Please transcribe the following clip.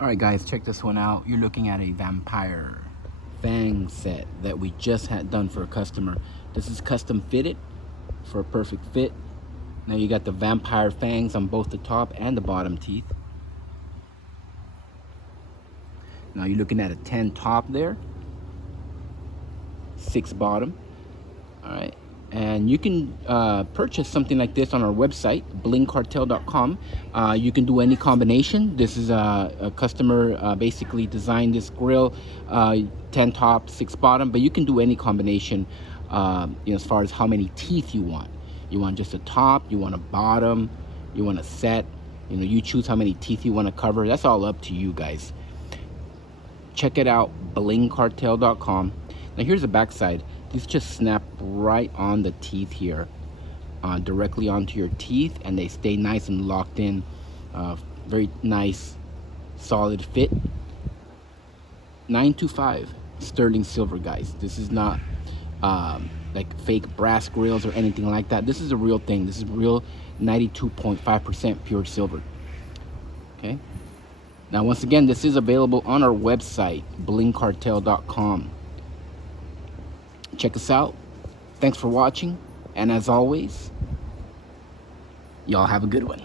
Alright guys, check this one out. You're looking at a vampire Fangs set that we just had done for a customer. This is custom fitted for a perfect fit. Now you got the vampire fangs on both the top and the bottom teeth. Now you're looking at a 10 top there, 6 bottom. Alright, and you can purchase something like this on our website, blingcartel.com. You can do any combination. This is a customer basically designed this grill, 10 top, 6 bottom, but you can do any combination as far as how many teeth you want. You want just a top, you want a bottom, you want a set, you choose how many teeth you want to cover. That's all up to you guys. Check it out, blingcartel.com. Now here's the back side. These just snap right on the teeth here, directly onto your teeth, and they stay nice and locked in. Very nice, solid fit. 925 sterling silver, guys. This is not like fake brass grills or anything like that. This is a real thing. This is real 92.5% pure silver. Okay. Now, once again, this is available on our website, blingcartel.com. Check us out. Thanks for watching. And as always, y'all have a good one.